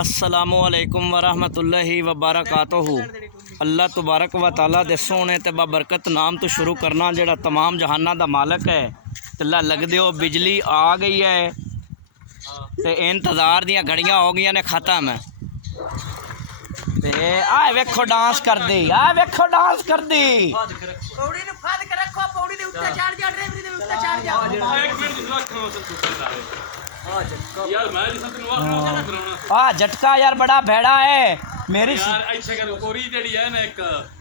अस्सलामुअलैकुम वरहमतुल्लाहि वबरकातुहू। अल्लाह तबारक व तआला दे सोहने ते बाबरकत नाम तो शुरू करना जेड़ा तमाम जहाना दा मालक है। अल्लाह लगदे हो बिजली आ गई है ते इंतज़ार दियां घड़ियां हो गई ने ख़त्म। ते आ वेखो डांस कर दी, आ वेखो डांस कर दी। पौड़ी नु फाद के रखो, पौड़ी दे उत्ते चढ़ जा, ड्राइवरी दे उत्ते चढ़ जा। एक मिनट जिस वक्त खड़ो सब सुपर ला यार मैं जिस दिन वाह कराउना आ झटका यार बड़ा भेड़ा है मेरी यार ऐसे कर कोरी जेड़ी है ना एक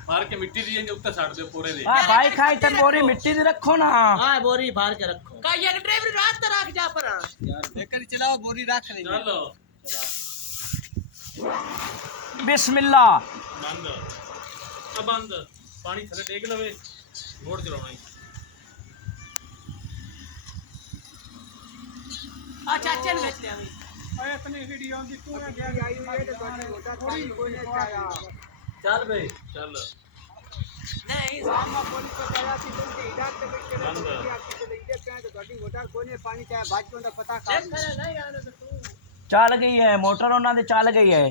मार के मिट्टी दी जे उत्ते छड़ दे पूरे दे। आ भाई खाई ते बोरी मिट्टी दी रखो ना। हां बोरी बाहर के रखो का यार ड्राइवरी रात तक रख जा पर यार एक करी चलाओ बोरी रख ले। चलो बिस्मिल्लाह। बंद अब बंद पानी थले टेक लवे मोड़ चलाउना ही। आ चाचा ने बेच ले अभी ओए इतनी वीडियो दी तू ने गया आई हुई है तो छोटा थोड़ी कोई ने आया चल भाई चल नहीं सामा पुलिस को गया थी तो इधर से बैठ के बंद आपकी तो लेके क्या तो गाड़ी मोटा कोई ने पानी चाहे बाज को पता का देख खड़ा नहीं यार तू चल गई है मोटर उन्होंने चल गई है।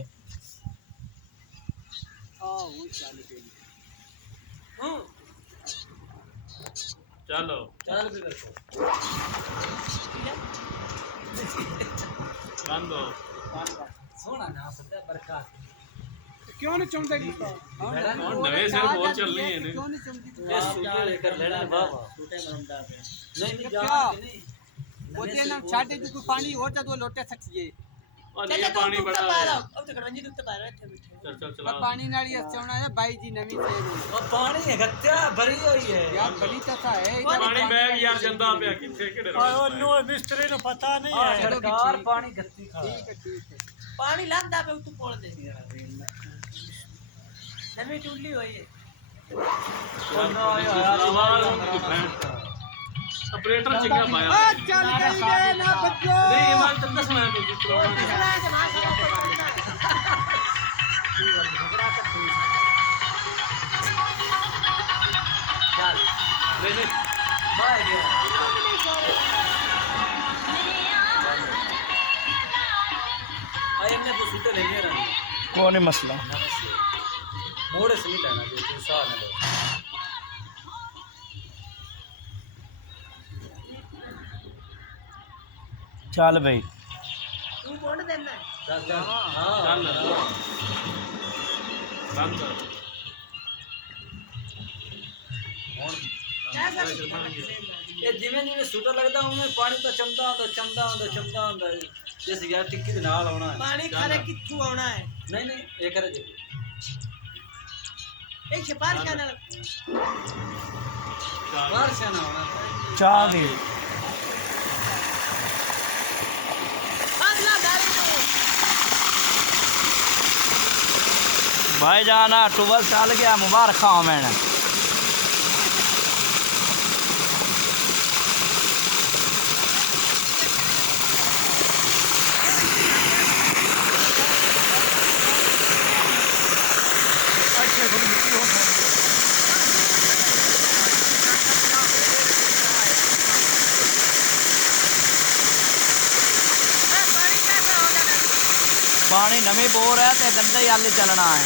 वो चल गई। चलो चल भी देखो बंद हो सोना ना पता बरकत क्यों नहीं चमदा इसका और नवे से बोल चलनी है ने क्यों नहीं चमदी ये सूटे लेकर लेना बाबा सूटे में हम डाल नहीं नहीं क्या वो देना छाटे जो पानी होता तो लोटे सटिए और ये पानी बड़ा है अब तो गणजी दुख तो बाहर बैठे बैठे चल चल और चला पानी नाली चौना है भाई जी नवी से और पानी है गत्या भरी हुई है यार बड़ी तथा है पानी बैग यार जंदा पे किथे केड़े ओए नो मिस्त्री नु पता नहीं है सरकार पानी गत्ती खा ठीक है पानी लांदा पे तू पोड़ दे नवी टूली हुई है ऑपरेटर चिंगा पाया चल गई ना बच्चों नहीं ये माल तक सुना है चल ले ले बाय गया आये ने तो सूटे ले लिया ना कौन है मसला मोड़े से नहीं लेना जो तू सा ना ले चल भाई तू मोड़ देना चल चल हां चल बंद ये जिवें जिवें सूटा लगदा उवें पानी तो चमदा होंदा जैसे यार टिक्की दे नाल आउणा है पानी खरे किथू आउणा है नहीं नहीं ये करे जे एक छपार के नाल बाहर से ना आउणा चाह दे अगला गाड़ी भाई जाना टूबल चल गया मुबारक हो मैंने। पानी नवी बोर है तो गंदा ही हल चलना है।